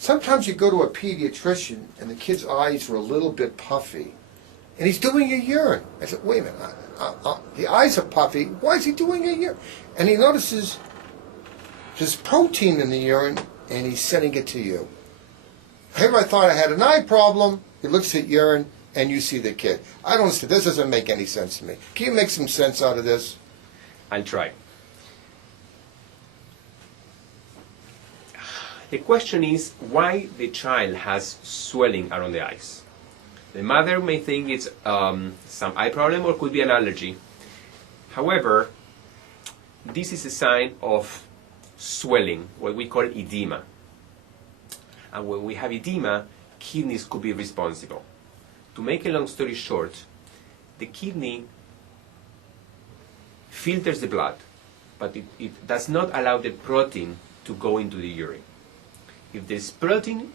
Sometimes you go to a pediatrician and the kid's eyes are a little bit puffy, and he's doing a urine. I said, wait a minute, the eyes are puffy, why is he doing a urine? And he notices there's protein in the urine, and he's sending it to you. Here I thought I had an eye problem, he looks at urine, and you see the kid. I don't understand, this doesn't make any sense to me. Can you make some sense out of this? I'll try. The question is why the child has swelling around the eyes. The mother may think it's some eye problem or could be an allergy. However, this is a sign of swelling, what we call edema. And when we have edema, kidneys could be responsible. To make a long story short, the kidney filters the blood, but it does not allow the protein to go into the urine. If there's protein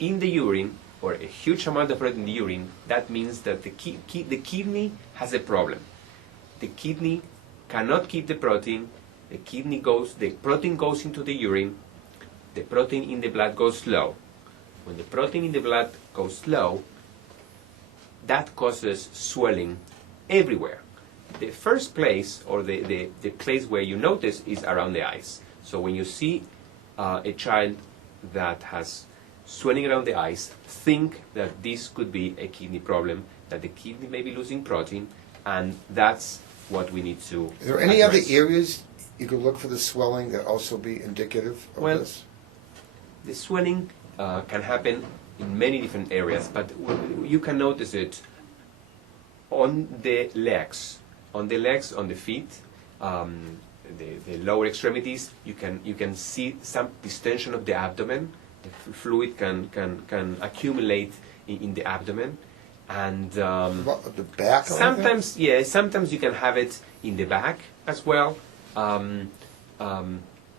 in the urine, or a huge amount of protein in the urine, that means that the kidney has a problem. The kidney cannot keep the protein. The protein goes into the urine. The protein in the blood goes low. When the protein in the blood goes low, that causes swelling everywhere. The first place, or the place where you notice, is around the eyes. So when you see a child that has swelling around the eyes, think that this could be a kidney problem, that the kidney may be losing protein, and that's what we need to Is there any other areas you could look for the swelling that also be indicative of this? The swelling can happen in many different areas, but you can notice it on the legs, on the feet, the lower extremities. You can see some distension of the abdomen. The fluid can accumulate in the abdomen, and the back. Sometimes, yeah, sometimes you can have it in the back as well.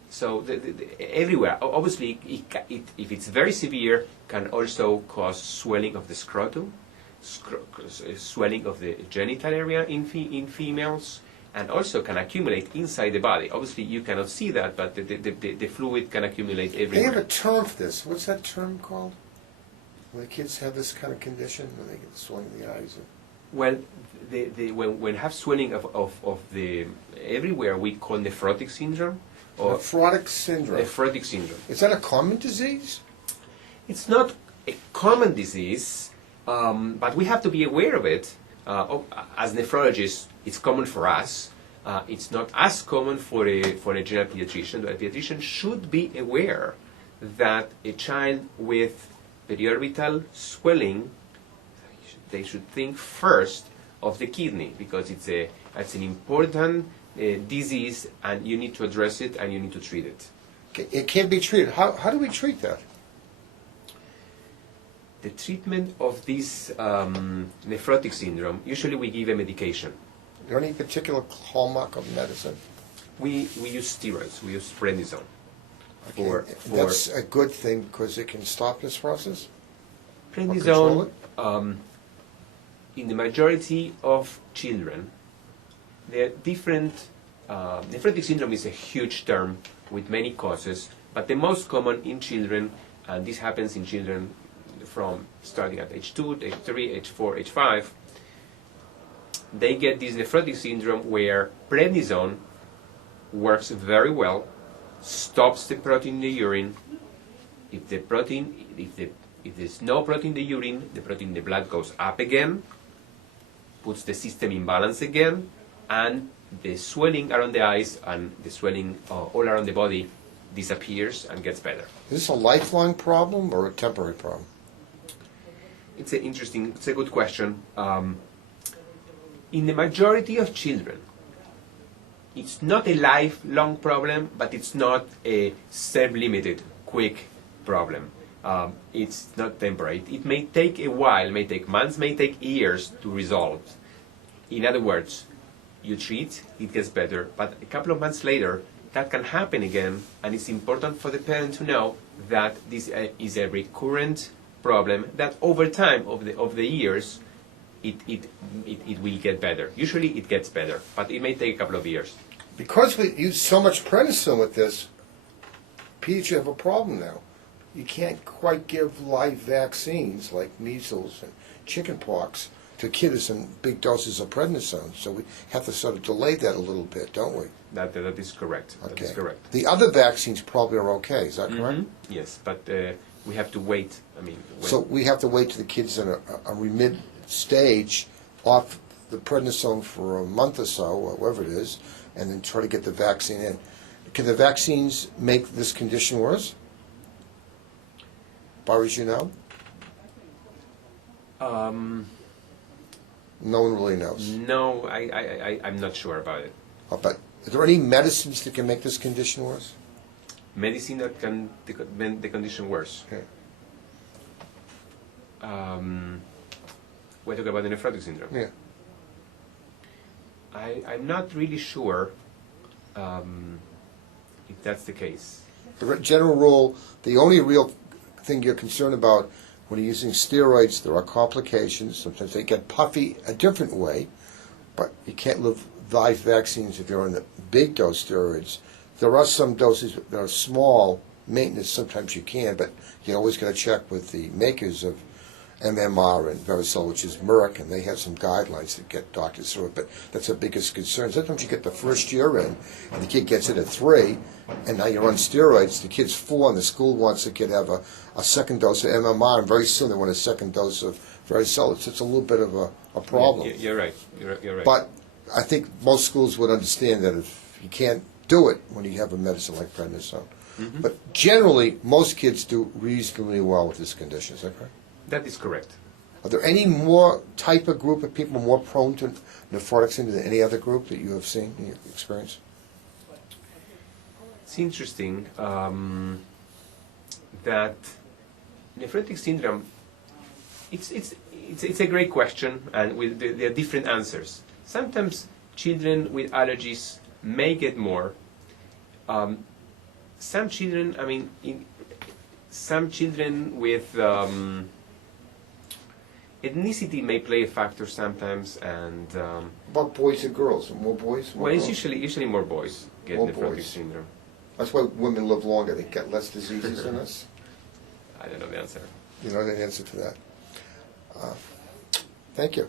So everywhere. Obviously, if it's very severe, can also cause swelling of the scrotum, swelling of the genital area in females, and also can accumulate inside the body. Obviously, you cannot see that, but the fluid can accumulate everywhere. They have a term for this. What's that term called? When the kids have this kind of condition, when they get swelling of the eyes. Well, when have swelling of the everywhere, we call nephrotic syndrome. Or Nephrotic syndrome. Nephrotic syndrome. Is that a common disease? It's not a common disease, but we have to be aware of it. As nephrologists, it's common for us. It's not as common for a general pediatrician. A pediatrician should be aware that a child with periorbital swelling, they should think first of the kidney, because it's an important disease, and you need to address it and you need to treat it. It can be treated. How do we treat that? The treatment of this nephrotic syndrome, usually we give a medication. Is there any particular hallmark of medicine? We use steroids. We use prednisone. That's a good thing because it can stop this process? Prednisone, in the majority of children, there are different. Nephrotic syndrome is a huge term with many causes, but the most common in children, and this happens in children from starting at age 2, age 3, age 4, age 5, they get this nephrotic syndrome where prednisone works very well, stops the protein in the urine. If there's no protein in the urine, the protein in the blood goes up again, puts the system in balance again, and the swelling around the eyes and the swelling all around the body disappears and gets better. Is this a lifelong problem or a temporary problem? It's a good question. In the majority of children, it's not a lifelong problem, but it's not a self-limited, quick problem. It's not temporary. It may take a while, may take months, may take years to resolve. In other words, you treat, it gets better, but a couple of months later, that can happen again, and it's important for the parent to know that this is a recurrent problem, that over time, of the years, it will get better. Usually it gets better, but it may take a couple of years. Because we use so much prednisone with this, pediatricians have a problem now. you can't quite give live vaccines like measles and chickenpox to kids in big doses of prednisone. So we have to sort of delay that a little bit, don't we? That is correct. That is correct. The other vaccines probably are okay. Is that correct? Yes, but we have to wait. I mean, So we have to wait till the kids in a remit stage off the prednisone for a month or so, or whatever it is, and then try to get the vaccine in. Can the vaccines make this condition worse? As far as you know? No one really knows. No, I'm not sure about it. But are there any medicines that can make this condition worse? Medicine that can make the condition worse. Okay. We're talking about the nephrotic syndrome. Yeah. I'm not really sure if that's the case. The general rule, the only real thing you're concerned about when you're using steroids, there are complications. Sometimes they get puffy a different way, but you can't live live vaccines if you're on the big dose steroids. There are some doses that are small maintenance. Sometimes you can, but you always got to check with the makers of MMR and Varicella, which is Merck, and they have some guidelines that get doctors through it. But that's the biggest concern. Sometimes you get the first year in, and the kid gets it at 3, and now you're on steroids. The kid's 4, and the school wants the kid to have a second dose of MMR, and very soon they want a second dose of Varicella. So it's a little bit of a problem. Yeah, you're right. You're right. But I think most schools would understand that if you can't do it when you have a medicine like prednisone. But generally, most kids do reasonably well with this condition. Is that correct? That is correct. Are there any more type of group of people more prone to nephrotic syndrome than any other group that you have seen in your experience? It's interesting that nephrotic syndrome. It's a great question, and there are different answers. Sometimes children with allergies may get more. Some children, some children with ethnicity may play a factor sometimes, and About boys and girls? More boys? More well, it's girls? usually more boys get More nephrotic boys. syndrome. That's why women live longer. They get less diseases than us. I don't know the answer. You know the answer to that. Thank you.